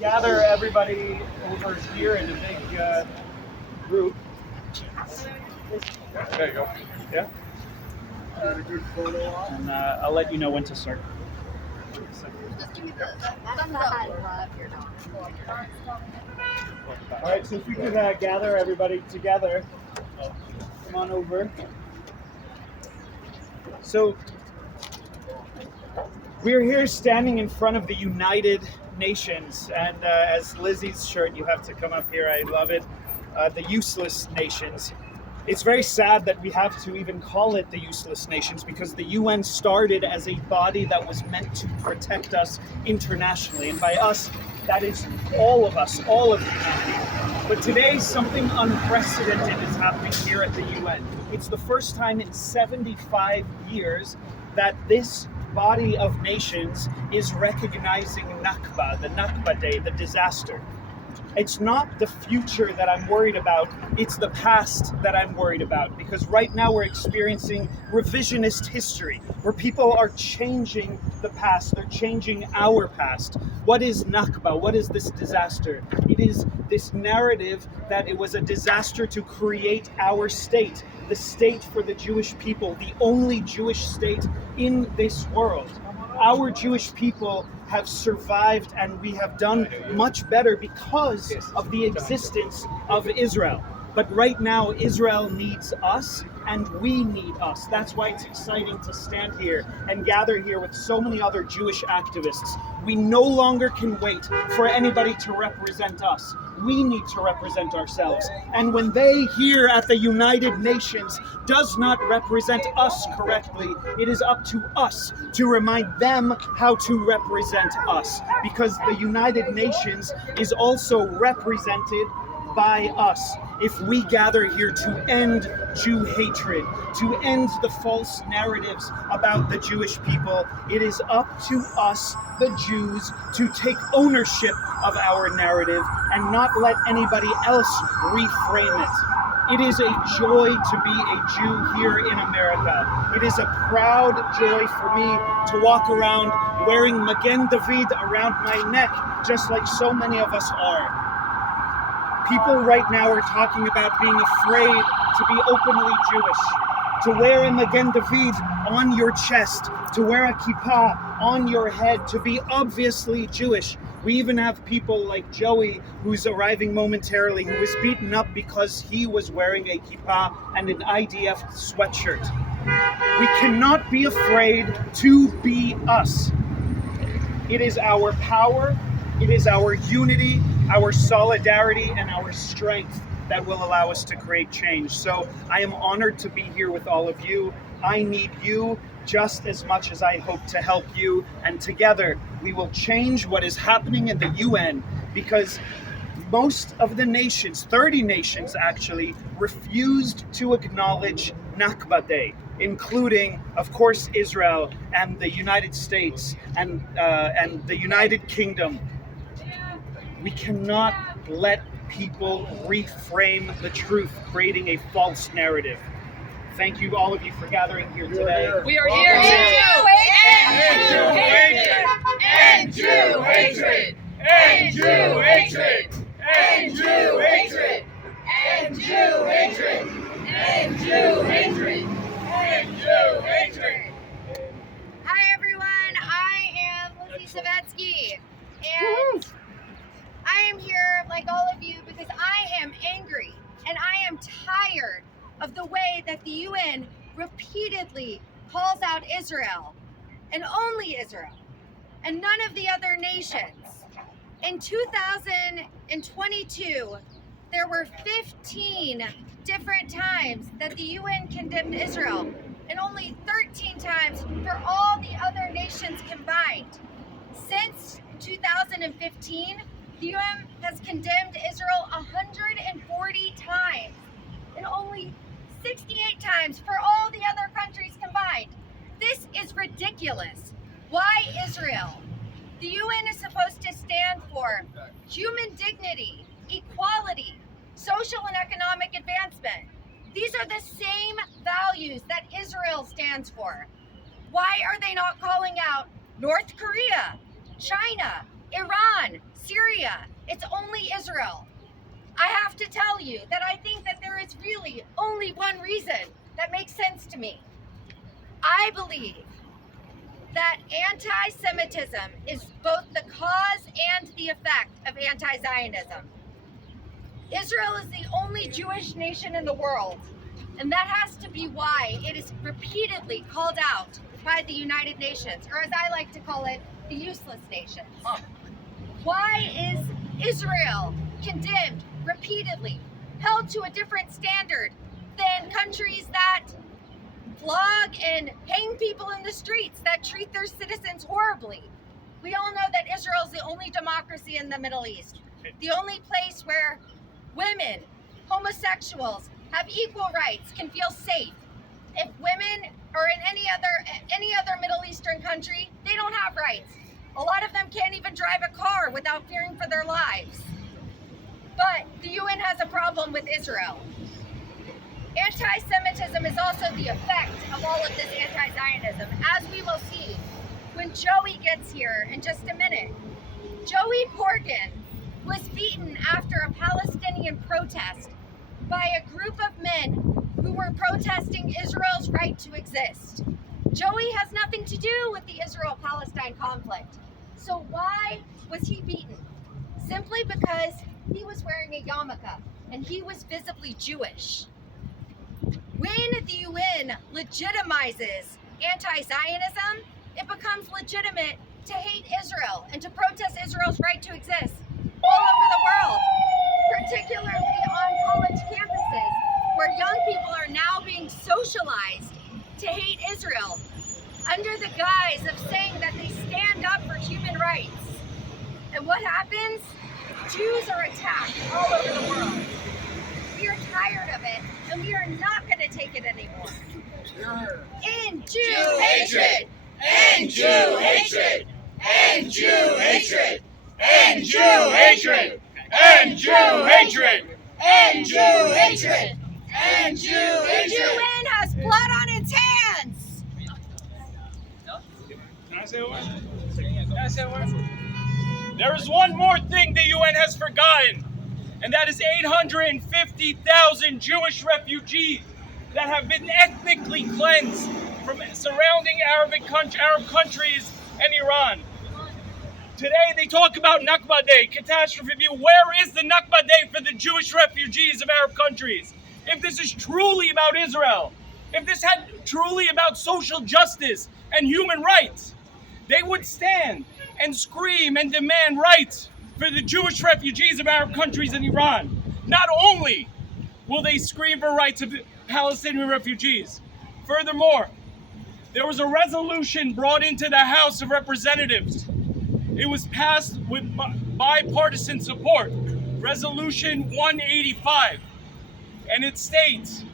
Gather everybody over here in a big group. There you go. Yeah. And I'll let you know when to start. Just give me the thumbs up. I love your dog. All right, so if we could gather everybody together, come on over. So we're here standing in front of the United Nations, and as Lizzie's shirt, you have to come up here. I love it. The useless nations. It's very sad that we have to even call it the useless nations, because the UN started as a body that was meant to protect us internationally. And by us, that is all of us, all of humanity. But today, something unprecedented is happening here at the UN. It's the first time in 75 years that this body of nations is recognizing Nakba, the Nakba Day, the disaster. It's not the future that I'm worried about, it's the past that I'm worried about, because right now we're experiencing revisionist history, where people are changing the past, they're changing our past. What is Nakba? What is this disaster? It is this narrative that it was a disaster to create our state, the state for the Jewish people, the only Jewish state in this world. Our Jewish people have survived, and we have done much better because of the existence of Israel. But right now, Israel needs us, and we need us. That's why it's exciting to stand here and gather here with so many other Jewish activists. We no longer can wait for anybody to represent us. We need to represent ourselves. And when they here at the United Nations does not represent us correctly, it is up to us to remind them how to represent us. Because the United Nations is also represented by us. If we gather here to end Jew hatred, to end the false narratives about the Jewish people, it is up to us, the Jews, to take ownership of our narrative and not let anybody else reframe it. It is a joy to be a Jew here in America. It is a proud joy for me to walk around wearing Magen David around my neck, just like so many of us are. People right now are talking about being afraid to be openly Jewish, to wear a Magen David on your chest, to wear a kippah on your head, to be obviously Jewish. We even have people like Joey, who's arriving momentarily, who was beaten up because he was wearing a kippah and an IDF sweatshirt. We cannot be afraid to be us. It is our power, it is our unity, our solidarity, and our strength that will allow us to create change. So I am honored to be here with all of you. I need you just as much as I hope to help you. And together we will change what is happening in the UN, because most of the nations, 30 nations actually, refused to acknowledge Nakba Day, including, of course, Israel and the United States and the United Kingdom. We cannot let people reframe the truth, creating a false narrative. Thank you, all of you, for gathering here today. We are here to end Jew hatred! End Jew hatred! End Jew hatred! End Jew hatred! End Jew hatred! End Jew hatred! Hi everyone, I am Lizzie Savetsky, and I am here like all of you because I am angry and I am tired of the way that the UN repeatedly calls out Israel, and only Israel, and none of the other nations. In 2022, there were 15 different times that the UN condemned Israel, and only 13 times for all the other nations combined. Since 2015, the UN has condemned Israel 140 times, and only 68 times for all the other countries combined. This is ridiculous. Why Israel? The UN is supposed to stand for human dignity, equality, social and economic advancement. These are the same values that Israel stands for. Why are they not calling out North Korea, China, Iran, Syria. It's only Israel. I have to tell you that I think that there is really only one reason that makes sense to me. I believe that anti-Semitism is both the cause and the effect of anti-Zionism. Israel is the only Jewish nation in the world, and that has to be why it is repeatedly called out by the United Nations, or as I like to call it, the useless nations. Why is Israel condemned repeatedly, held to a different standard than countries that flog and hang people in the streets, that treat their citizens horribly? We all know that Israel is the only democracy in the Middle East, the only place where women, homosexuals have equal rights, can feel safe. If women are in any other Middle Eastern country, they don't have rights. A lot of them can't even drive a car without fearing for their lives. But the UN has a problem with Israel. Anti-Semitism is also the effect of all of this anti-Zionism, as we will see when Joey gets here in just a minute. Joey Porgan was beaten after a Palestinian protest by a group of men who were protesting Israel's right to exist. Joey has nothing to do with the Israel-Palestine conflict. So why was he beaten? Simply because he was wearing a yarmulke and he was visibly Jewish. When the UN legitimizes anti-Zionism, it becomes legitimate to hate Israel and to protest Israel's right to exist all over the world, particularly on college campuses, where young people are now being socialized to hate Israel under the guise of saying that they stand up for human rights. And what happens? Jews are attacked all over the world. We are tired of it, and we are not going to take it anymore. End Jew hatred! End Jew hatred! End Jew hatred! End Jew hatred! End Jew hatred! End Jew hatred! End Jew hatred! The UN has blood on its hands! Can I say a word? Can I say a word? There is one more thing the UN has forgotten, and that is 850,000 Jewish refugees that have been ethnically cleansed from surrounding Arab countries and Iran. Today they talk about Nakba Day, catastrophe view. Where is the Nakba Day for the Jewish refugees of Arab countries? If this is truly about Israel, if this had truly about social justice and human rights, they would stand and scream and demand rights for the Jewish refugees of Arab countries and Iran. Not only will they scream for rights of Palestinian refugees, furthermore, there was a resolution brought into the House of Representatives. It was passed with bipartisan support, Resolution 185, and it states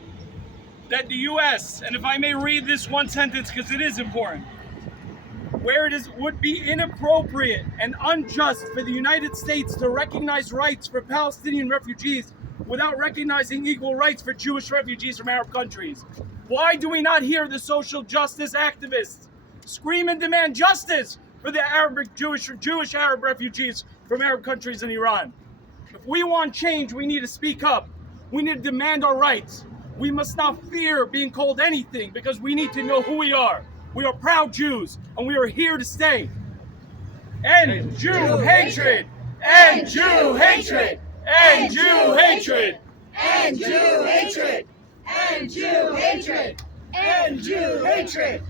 that the U.S., and if I may read this one sentence because it is important, where it would be inappropriate and unjust for the United States to recognize rights for Palestinian refugees without recognizing equal rights for Jewish refugees from Arab countries. Why do we not hear the social justice activists scream and demand justice for the Jewish Arab refugees from Arab countries and Iran? If we want change, we need to speak up. We need to demand our rights. We must not fear being called anything because we need to know who we are. We are proud Jews, and we are here to stay. End Jew hatred! End Jew hatred! End Jew hatred! End Jew hatred! End Jew hatred! End Jew hatred!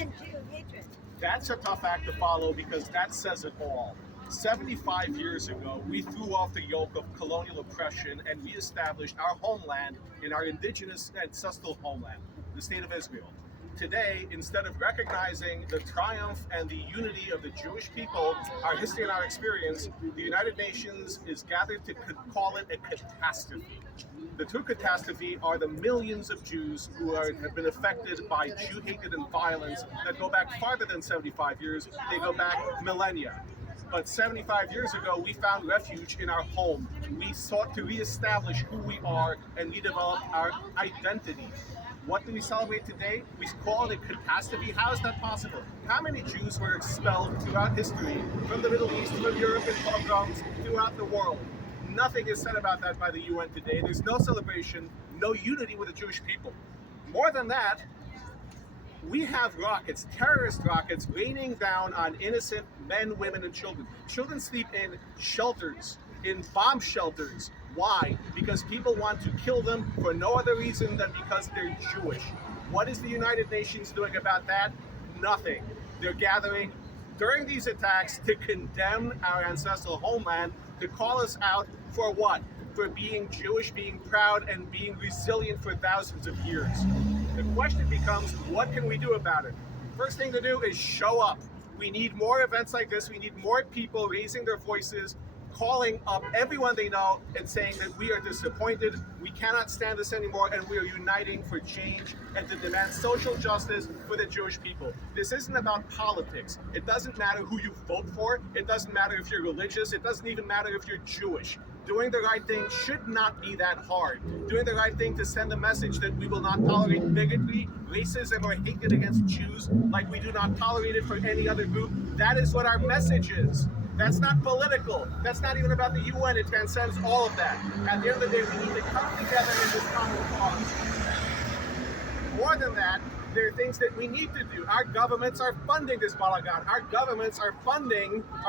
End Jew hatred. That's a tough act to follow because that says it all. 75 years ago, we threw off the yoke of colonial oppression and reestablished our homeland in our indigenous ancestral homeland, the state of Israel. Today, instead of recognizing the triumph and the unity of the Jewish people, our history and our experience, the United Nations is gathered to call it a catastrophe. The true catastrophe are the millions of Jews who have been affected by Jew hatred and violence that go back farther than 75 years. They go back millennia. But 75 years ago, we found refuge in our home. We sought to reestablish who we are and redevelop our identity. What do we celebrate today? We call it a catastrophe. How is that possible? How many Jews were expelled throughout history from the Middle East, from Europe, and pogroms throughout the world? Nothing is said about that by the UN today. There's no celebration, no unity with the Jewish people. More than that, we have rockets, terrorist rockets, raining down on innocent men, women, and children. Children sleep in shelters, in bomb shelters. Why? Because people want to kill them for no other reason than because they're Jewish. What is the United Nations doing about that? Nothing. They're gathering during these attacks to condemn our ancestral homeland, to call us out for what? For being Jewish, being proud, and being resilient for thousands of years. The question becomes, what can we do about it? First thing to do is show up. We need more events like this. We need more people raising their voices, calling up everyone they know and saying that we are disappointed, we cannot stand this anymore, and we are uniting for change and to demand social justice for the Jewish people. This isn't about politics. It doesn't matter who you vote for. It doesn't matter if you're religious. It doesn't even matter if you're Jewish. Doing the right thing should not be that hard. Doing the right thing to send a message that we will not tolerate bigotry, racism, or hatred against Jews like we do not tolerate it for any other group. That is what our message is. That's not political. That's not even about the UN. It transcends all of that. At the end of the day, we need to come together in this common cause. More than that, there are things that we need to do. Our governments are funding this balagan. Our governments are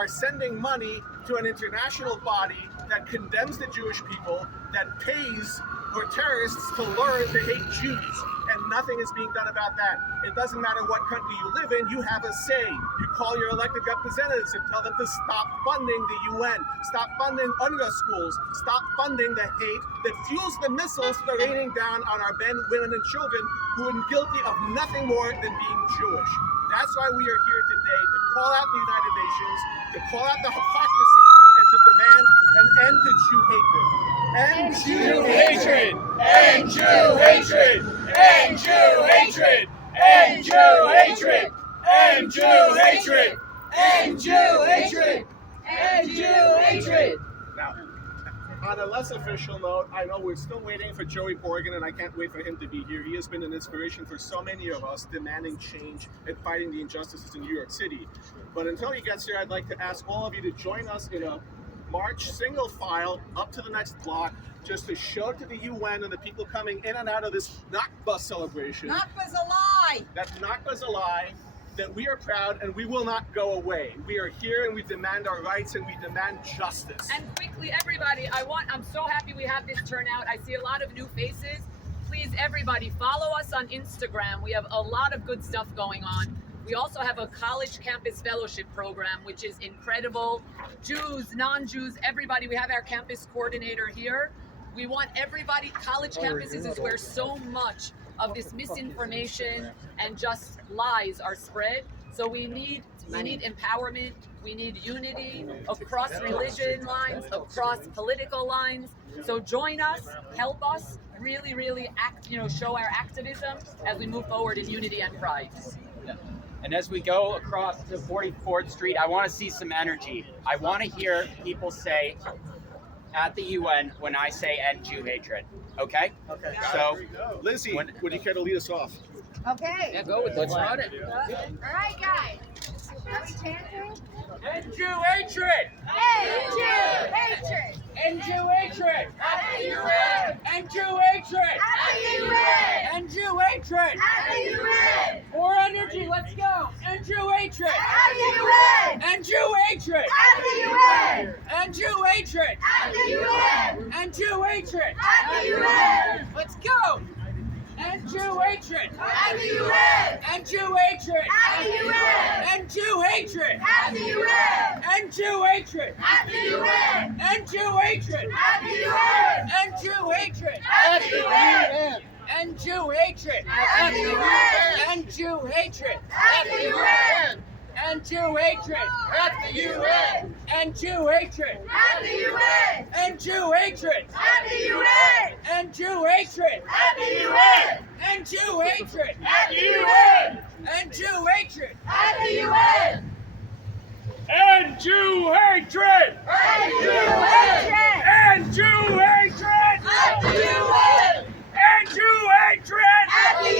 sending money to an international body that condemns the Jewish people, that pays for terrorists to learn to hate Jews. And nothing is being done about that. It doesn't matter what country you live in, you have a say. You call your elected representatives and tell them to stop funding the UN, stop funding UNRWA schools, stop funding the hate that fuels the missiles that are raining down on our men, women, and children who are guilty of nothing more than being Jewish. That's why we are here today, to call out the United Nations, to call out the hypocrisy, and to demand an end to Jew hatred. End Jew hatred! End Jew hatred! End Jew hatred! End Jew hatred! End Jew hatred! End Jew hatred! End Jew hatred! Now, on a less official note, I know we're still waiting for Joey Borgen, and I can't wait for him to be here. He has been an inspiration for so many of us demanding change and fighting the injustices in New York City. But until he gets here, I'd like to ask all of you to join us in a march, single file, up to the next block, just to show to the UN and the people coming in and out of this Nakba celebration. Nakba's a lie! That Nakba's a lie, that we are proud and we will not go away. We are here and we demand our rights and we demand justice. And quickly, everybody, I'm so happy we have this turnout. I see a lot of new faces. Please, everybody, follow us on Instagram. We have a lot of good stuff going on. We also have a college campus fellowship program, which is incredible. Jews, non-Jews, everybody. We have our campus coordinator here. We want everybody. College campuses is where so much of this misinformation and just lies are spread. So we need empowerment. We need unity across religion lines, across political lines. So join us, help us, really show our activism as we move forward in unity and pride. And as we go across to 44th Street, I want to see some energy. I want to hear people say at the UN when I say end Jew hatred. Okay? Okay. So, Lizzie, would you care to lead us off? Okay. yeah, go with it. Let's run it. All right, guys. Are we chanting? End Jew hatred! End Jew hatred! End Jew hatred! At the UN! End Jew hatred! At the UN! End Jew hatred! At the UN! More energy, let's go! End Jew hatred! At the UN! End Jew hatred! At the UN! End Jew hatred! At the UN! End Jew hatred! At the UN! Let's go! End Jew hatred! At the UN! End Jew hatred! At the UN! End Jew hatred! At the UN! End Jew hatred! At the UN! End Jew hatred! At the UN! End Jew hatred! At the UN! End Jew hatred! At the UN! End Jew hatred! At the UN! End Jew hatred! At the UN! End Jew hatred! At the UN! End Jew hatred! At the UN! End Jew hatred! At the UN! End Jew hatred! At the UN! End Jew hatred! At the UN! End Jew hatred! At the UN! End Jew hatred! At the UN! End Jew hatred! At the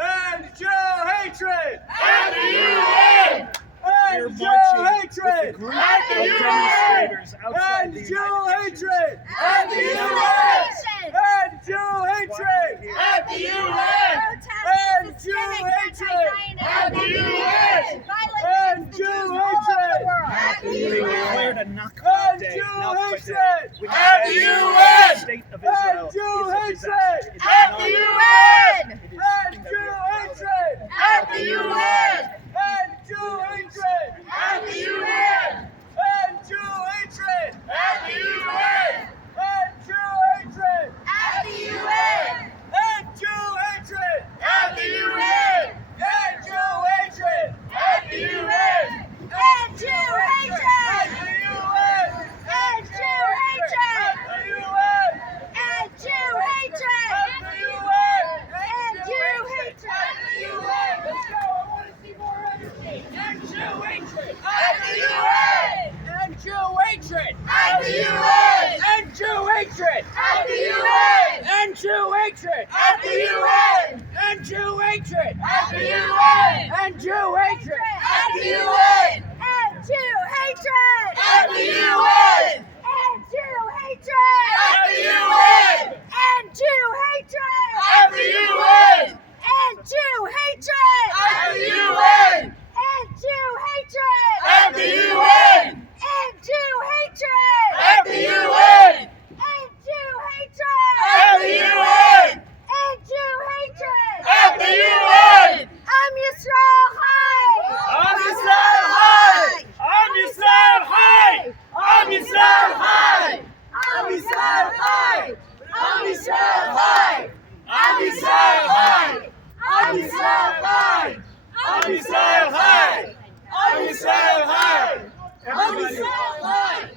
And Jew hatred! At the UN! We're And Jew marching with a hatred! group At of the UN! demonstrators outside And the Jew United Nations. hatred! At the UN! And Jew hatred! At the UN! And Jew hatred! At the UN! And Jew hatred! At the We UN! declared a Nakba And Day, Jew Nakba Day, hatred! which At says the the UN! state of And Israel Jew is a hatred! disaster. It is At not- the UN! it is And something that we Jew are proud of. hatred! At the UN! And Jew hatred! At the UN! And Jew hatred! At the UN! And Jew hatred! At the UN! And Jew hatred! At the UN! And Jew hatred! At the UN! And Jew hatred! At the UN! And Jew hatred! At the UN! And Jew hatred! At the UN! And Jew hatred! Let's go! I want to see more energy! And Jew hatred! At the UN! And Jew hatred! At the UN! And Jew hatred! At the UN! And Jew hatred! At the UN! And Jew hatred! At the UN! And Jew hatred! At the UN! And Jew hatred! At the UN! And Jew hatred! At the UN! And Jew hatred! At the UN! And Jew hatred! At the UN! And Jew hatred! At the UN! And Jew hatred! At the UN! And Jew hatred! At the UN! And Jew hatred! At the UN! Am Yisrael High! Am Yisrael High! Am Yisrael High! Am Yisrael High! Am Yisrael High! Am Yisrael High! Am Yisrael High! Am Yisrael High! Am Yisrael High! Am Yisrael High! Am Yisrael High!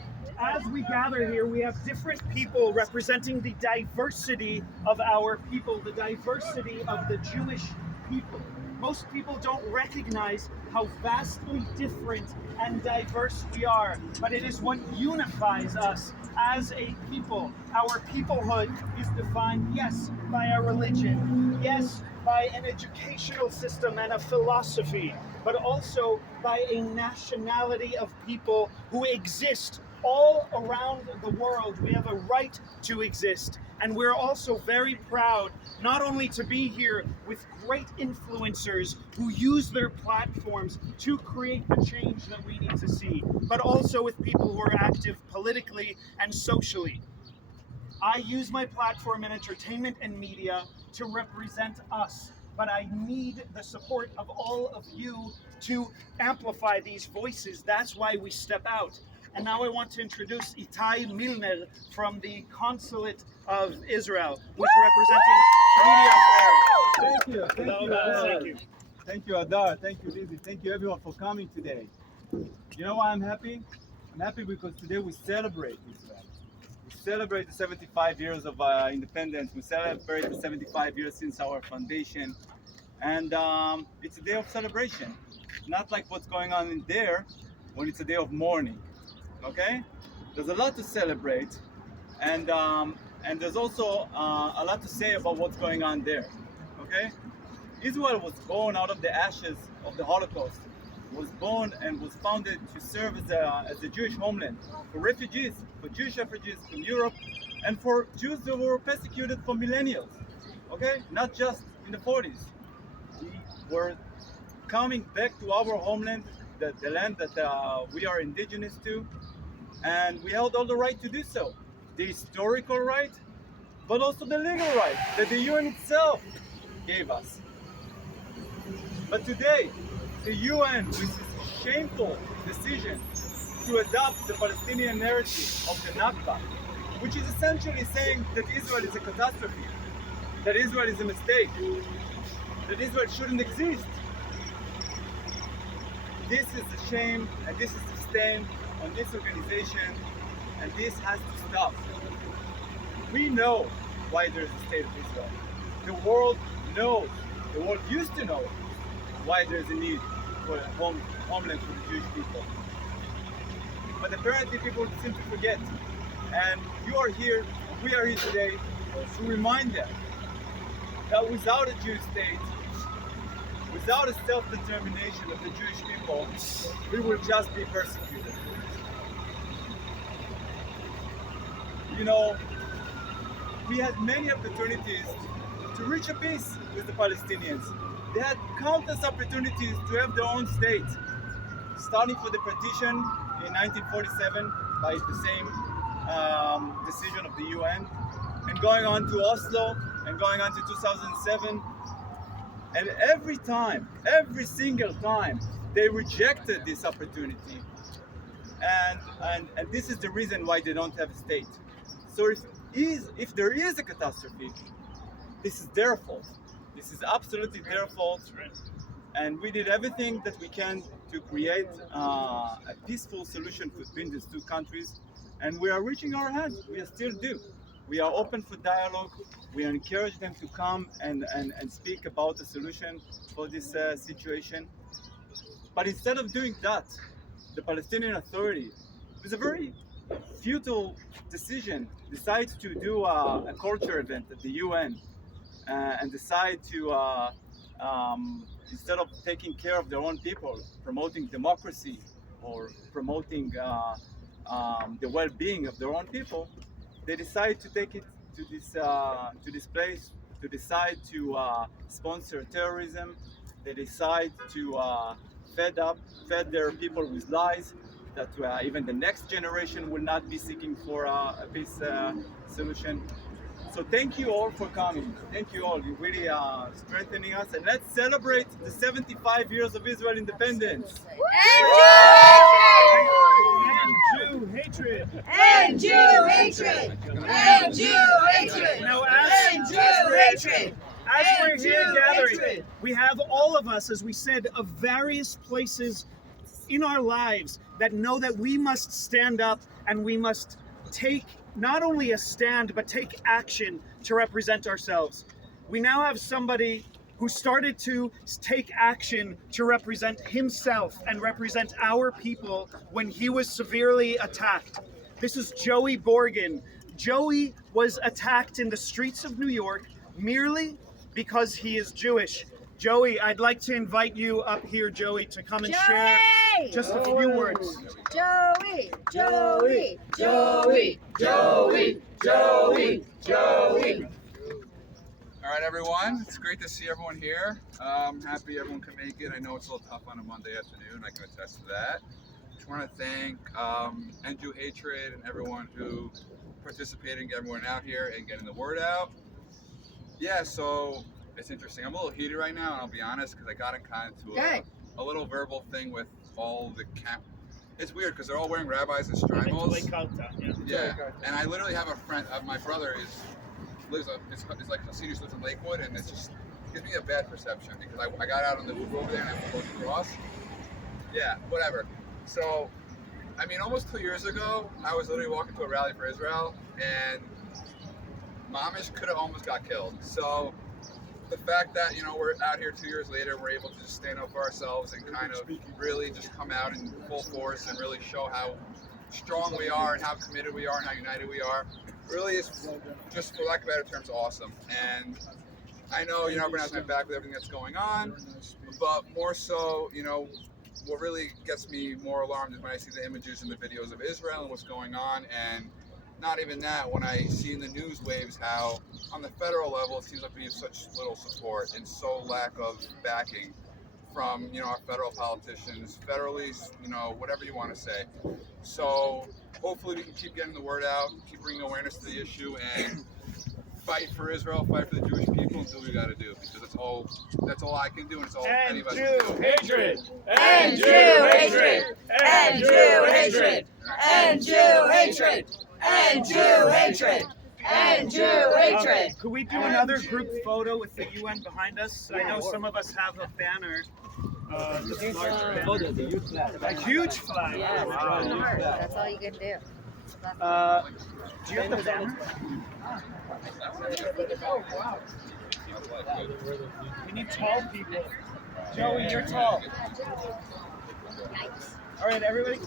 As we gather here, we have different people representing the diversity of our people, the diversity of the Jewish people. Most people don't recognize how vastly different and diverse we are, but it is what unifies us as a people. Our peoplehood is defined, yes, by our religion, yes, by an educational system and a philosophy, but also by a nationality of people who exist all around the world. We have a right to exist, and we're also very proud not only to be here with great influencers who use their platforms to create the change that we need to see, but also with people who are active politically and socially. I use my platform in entertainment and media to represent us, but I need the support of all of you to amplify these voices. That's why we step out. And now I want to introduce Itai Milner from the Consulate of Israel, who's representing media affairs. Thank you. Thank you. Thank you, Adar. Thank you, Lizzie. Thank you, everyone, for coming today. You know why I'm happy? I'm happy because today we celebrate Israel. We celebrate the 75 years of independence. We celebrate the 75 years since our foundation. And it's a day of celebration. Not like what's going on in there when it's a day of mourning. Okay? There's a lot to celebrate. And there's also a lot to say about what's going on there. Okay? Israel was born out of the ashes of the Holocaust. Was born and was founded to serve as a Jewish homeland for refugees, for Jewish refugees from Europe, and for Jews that were persecuted for millennials. Okay? Not just in the 40s. We were coming back to our homeland, the land that we are indigenous to, and we held all the right to do so. The historical right, but also the legal right that the UN itself gave us. But today, the UN, with its shameful decision to adopt the Palestinian narrative of the Nakba, which is essentially saying that Israel is a catastrophe, that Israel is a mistake, that Israel shouldn't exist. This is a shame, and this is a stain on this organization, and this has to stop. We know why there is a state of Israel. The world knows, the world used to know why there is a need for a homeland for the Jewish people. but apparently people seem to forget. And you are here, we are here today to remind them that without a Jewish state, without a self-determination of the Jewish people, we will just be persecuted. You know, we had many opportunities to reach a peace with the Palestinians. They had countless opportunities to have their own state, starting for the partition in 1947 by the same decision of the UN, and going on to Oslo, and going on to 2007. And every time, every single time, they rejected this opportunity. And this is the reason why they don't have a state. So if there is a catastrophe, this is their fault. This is absolutely their fault. And we did everything that we can to create a peaceful solution between these two countries. And we are reaching our hand. We still do. We are open for dialogue. We encourage them to come and speak about a solution for this situation. But instead of doing that, the Palestinian Authority, with a very futile decision, decides to do a culture event at the UN and decide to, instead of taking care of their own people, promoting democracy or promoting the well-being of their own people, they decide to take it to this place, to decide to sponsor terrorism. They decide to fed their people with lies that even the next generation will not be seeking for a peace solution. So thank you all for coming. Thank you all. You're really strengthening us. And let's celebrate the 75 years of Israel independence. Jew hatred. And Jew hatred. And Jew hatred. Now, And Jew hatred. as we're here Jew gathering, hatred. we have all of us, as we said, of various places in our lives that know that we must stand up and we must take not only a stand, but take action to represent ourselves. We now have somebody who started to take action to represent himself and represent our people when he was severely attacked. This is Joey Borgen. Joey was attacked in the streets of New York merely because he is Jewish. Joey, I'd like to invite you up here, Joey, to come and share just a few words. Joey, Joey, Joey, Joey, Joey, Joey. All right, everyone. It's great to see everyone here. I'm happy everyone can make it. I know it's a little tough on a Monday afternoon. I can attest to that. Just want to thank ENDJEWHATRED and everyone who participated in getting everyone out here and getting the word out. Yeah, so it's interesting. I'm a little heated right now, and I'll be honest, because I got in kind of to a little verbal thing with all the camp. It's weird because they're all wearing rabbis and strimals. Yeah, and I literally have a friend. My brother lives like Hasidic, lives in Lakewood, and it's just gives me a bad perception because I got out on the Uber over there and I was across. Yeah, whatever. So, I mean, almost 2 years ago, I was literally walking to a rally for Israel, and Mamish could have almost got killed. So, the fact that, you know, we're out here 2 years later, we're able to just stand up for ourselves and kind of really just come out in full force and really show how strong we are and how committed we are and how united we are, really is, just for lack of better terms, awesome. And I know, you know, everyone has my back with everything that's going on, but more so, you know, what really gets me more alarmed is when I see the images and the videos of Israel and what's going on, and not even that, when I see in the news waves how on the federal level it seems like we have such little support and so lack of backing from, you know, our federal politicians, federally, you know, whatever you want to say. So hopefully we can keep getting the word out, keep bringing awareness to the issue, and fight for Israel, fight for the Jewish people, and do what we got to do, because that's all I can do, and it's all any of us can do. Hatred! And Jew hatred! And Jew hatred! And Jew hatred! And Jew hatred! And Jew hatred! Could we do another group photo with the UN behind us? I know some of us have a banner. A huge flag. Yeah, Wow. that's all you can do. Do you have the banner? Oh, wow. We need tall people. Joey, you're tall. All right, everybody.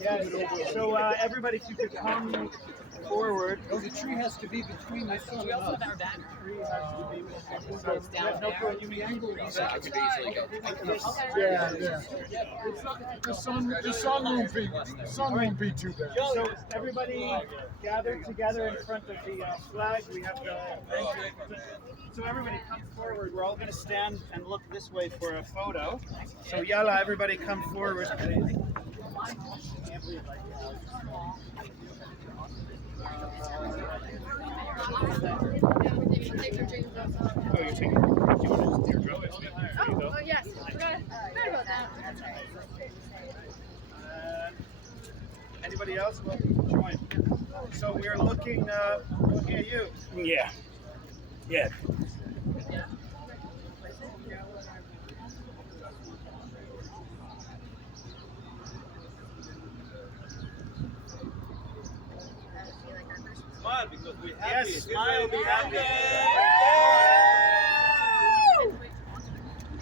Yes. So everybody, if you could come forward. No, the tree has to be between the sun and us. Tree has to be down no there. point. You mean angle? Yeah. The sun won't be too bad. So everybody gathered together in front of the flag. We have the. So everybody come forward. We're all going to stand and look this way for a photo. So yalla, everybody come forward. Take their jeans off. Oh, you're taking. Do you want to just teardrop it? Oh, yes. Forgot about that. That's right. Anybody else? Welcome to join. So we're looking at you. Yeah. Yeah. Smile because we're happy. Yes, smile, be happy.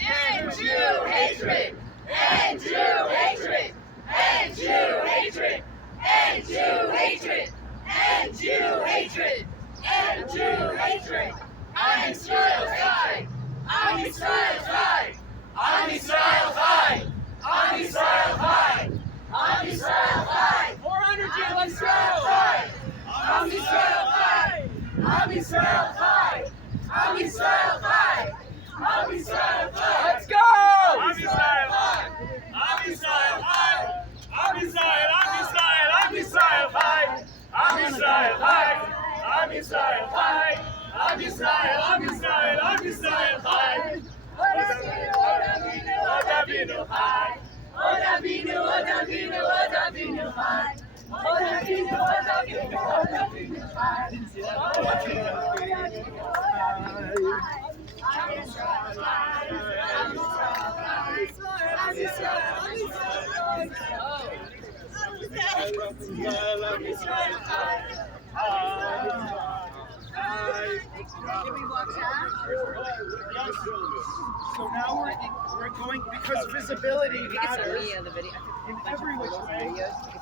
End Jew hatred! End Jew hatred! End Jew hatred! End Jew hatred! End Jew hatred! End Jew hatred! On Israel's side! On Israel's side! On Israel's side! On Israel's side! On Israel's side! 400 Jews on Israel's side! On Israel's side! On Israel's side! On Israel's side! On Israel's side! Let's go! I'm Israel! I'm Israel! I'm Israel! I'm Israel! I'm Israel! I'm Israel! I'm Israel! I'm Israel! I'm Israel! I'm Israel! Odavinu Chai! Odavinu, Odavinu, Odavinu Chai! Odavinu, Odavinu, Odavinu Chai! So now we're going, because visibility matters in every which way,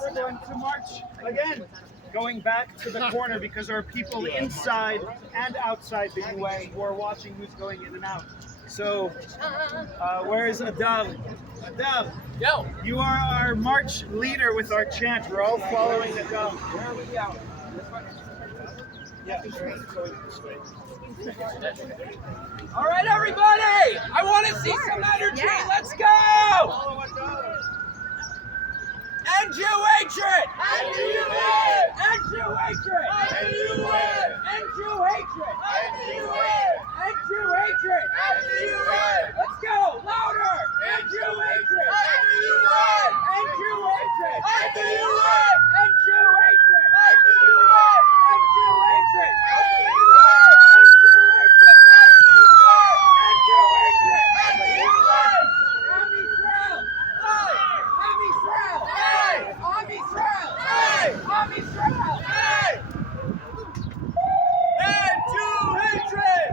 we're going to march again. Going back to the corner because there are people inside and outside the UN who are watching who's going in and out. So, where is Adav? Adav, Yo. you are our march leader with our chant. We're all following Adav. Where are we going? Yeah, going this way. All right, everybody. I want to see some energy. Yeah. Let's go. Follow Adav. End Jew hatred. End Jew hatred! End Jew hatred. End Jew hatred! End Jew hatred. End Jew hatred! End Jew hatred. End Jew hatred! Let's go. Louder. End Jew hatred. End Jew hatred! End Jew hatred. End Jew hatred! End Jew hatred. End Jew hatred! End Jew hatred. End Jew hatred! End Jew hatred. End Jew hatred! End Jew hatred. End Jew hatred! Am Yisrael. Am Yisrael. Am Yisrael. Am Yisrael. End Jew hatred!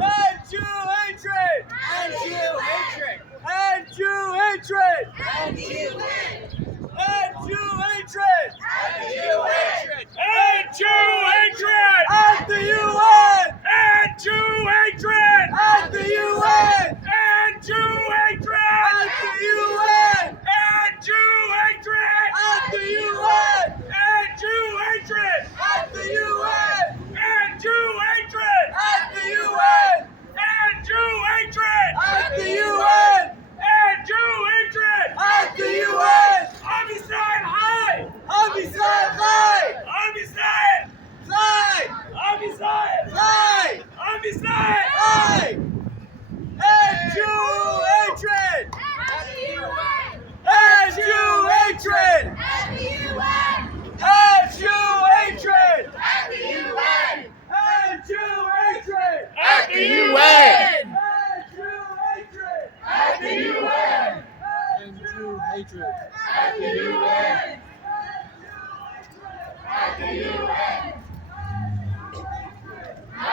End Jew hatred! End Jew hatred. End Jew hatred! End Jew hatred! End Jew hatred! End Jew hatred! End Jew hatred! At the UN. End Jew hatred! At the UN. End Jew hatred! At the UN. End Jew hatred! At the UN. End Jew hatred! At the UN. End Jew hatred! At the UN. End Jew hatred! At the UN. End Jew hatred! At the UN.